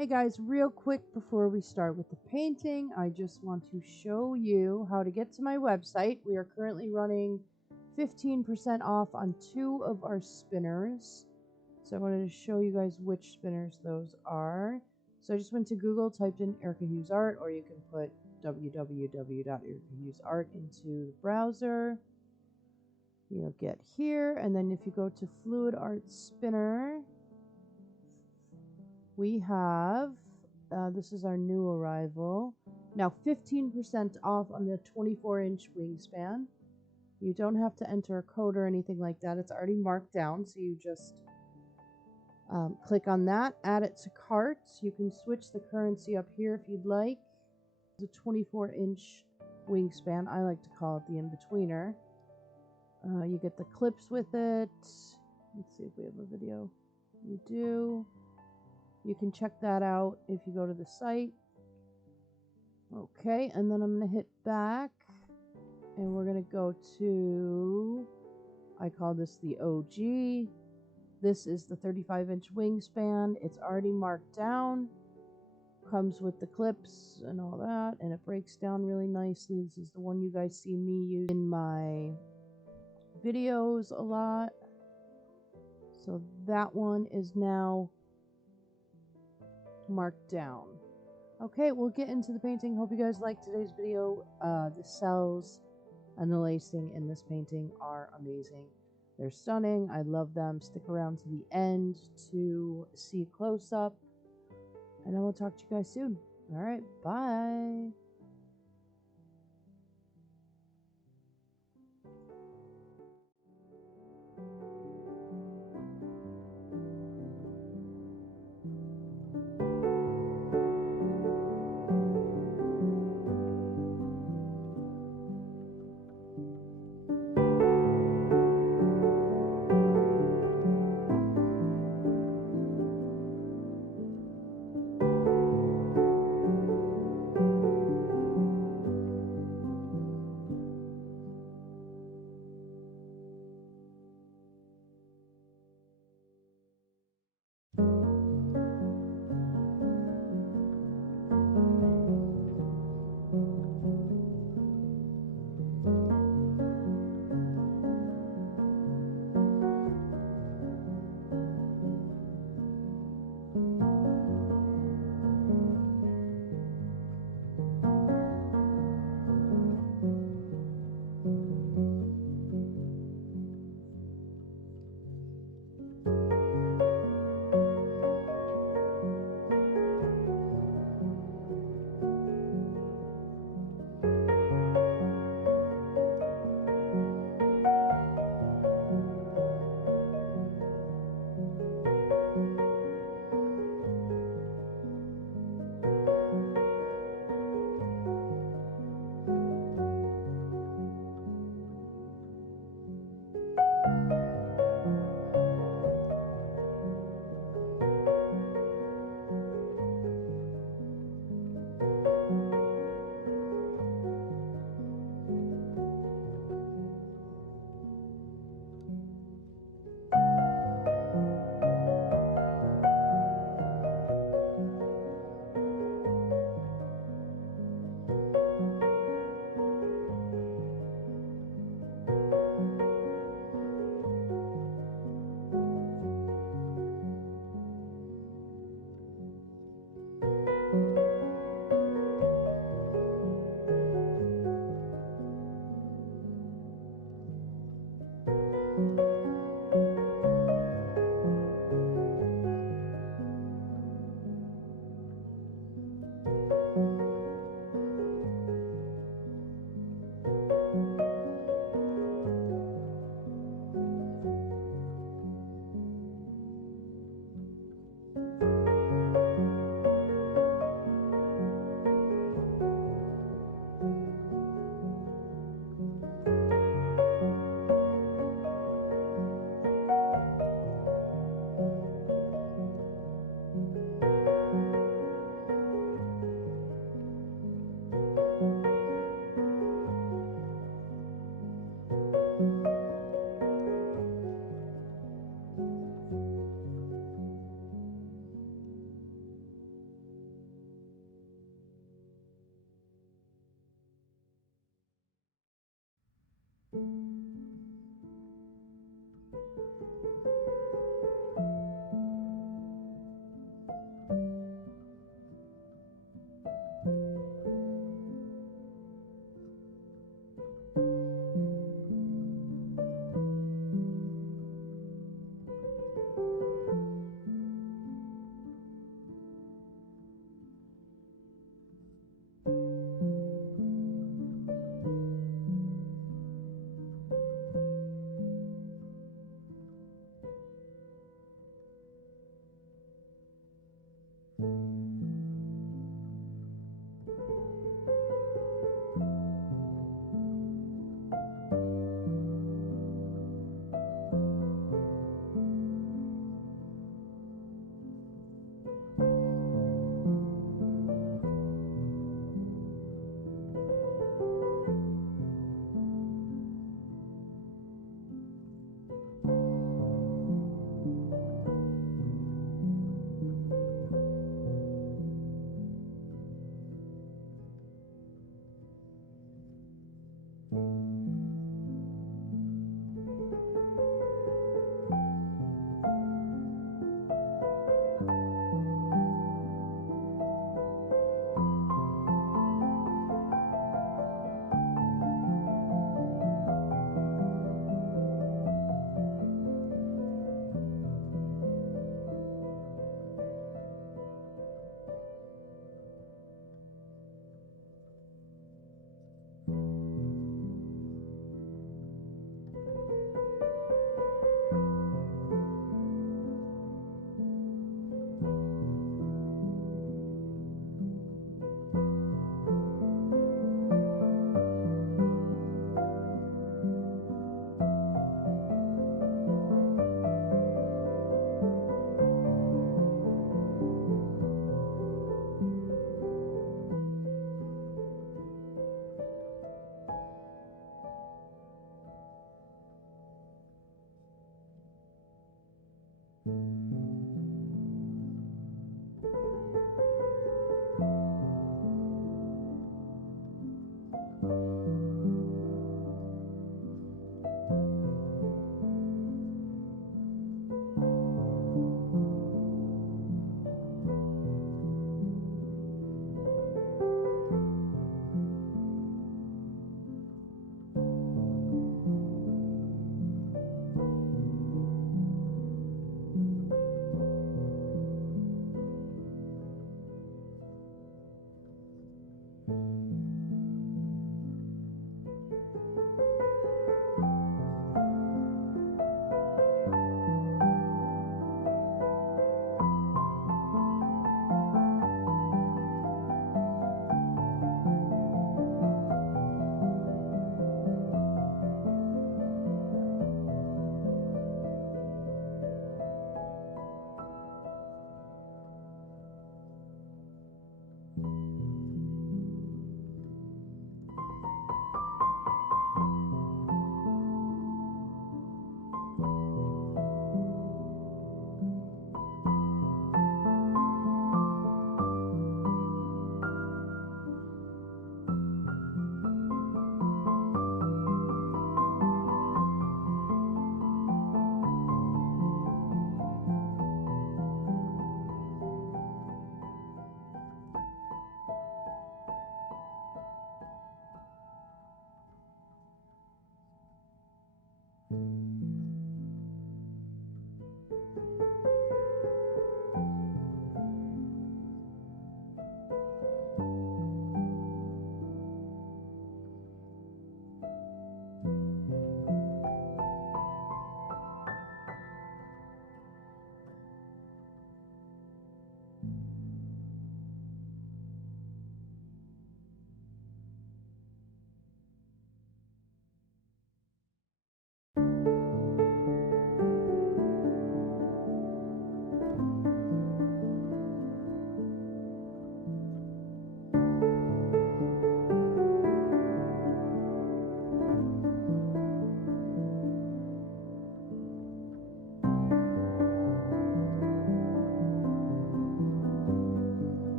Hey guys, real quick before we start with the painting, I just want to show you how to get to my website. We are currently running 15% off on 2 of our spinners. So I wanted to show you guys which spinners those are. So I just went to Google, typed in Erica Hughes Art, or you can put www.ericahughesart into the browser. You'll get here, and then if you go to Fluid Art Spinner, we have, this is our new arrival. Now 15% off on the 24-inch wingspan. You don't have to enter a code or anything like that. It's already marked down, so you just click on that, add it to cart. You can switch the currency up here if you'd like. The 24-inch wingspan, I like to call it the in-betweener. You get the clips with it. Let's see if we have a video. We do. You can check that out if you go to the site. Okay, and then I'm going to hit back. And we're going to go to, I call this the OG. This is the 35-inch wingspan. It's already marked down. Comes with the clips and all that. And it breaks down really nicely. This is the one you guys see me use in my videos a lot. So that one is now marked down. Okay, we'll get into the painting. Hope you guys liked today's video. The cells and the lacing in this painting are amazing. They're stunning. I love them. Stick around to the end to see a close-up. And I will talk to you guys soon. All right, bye.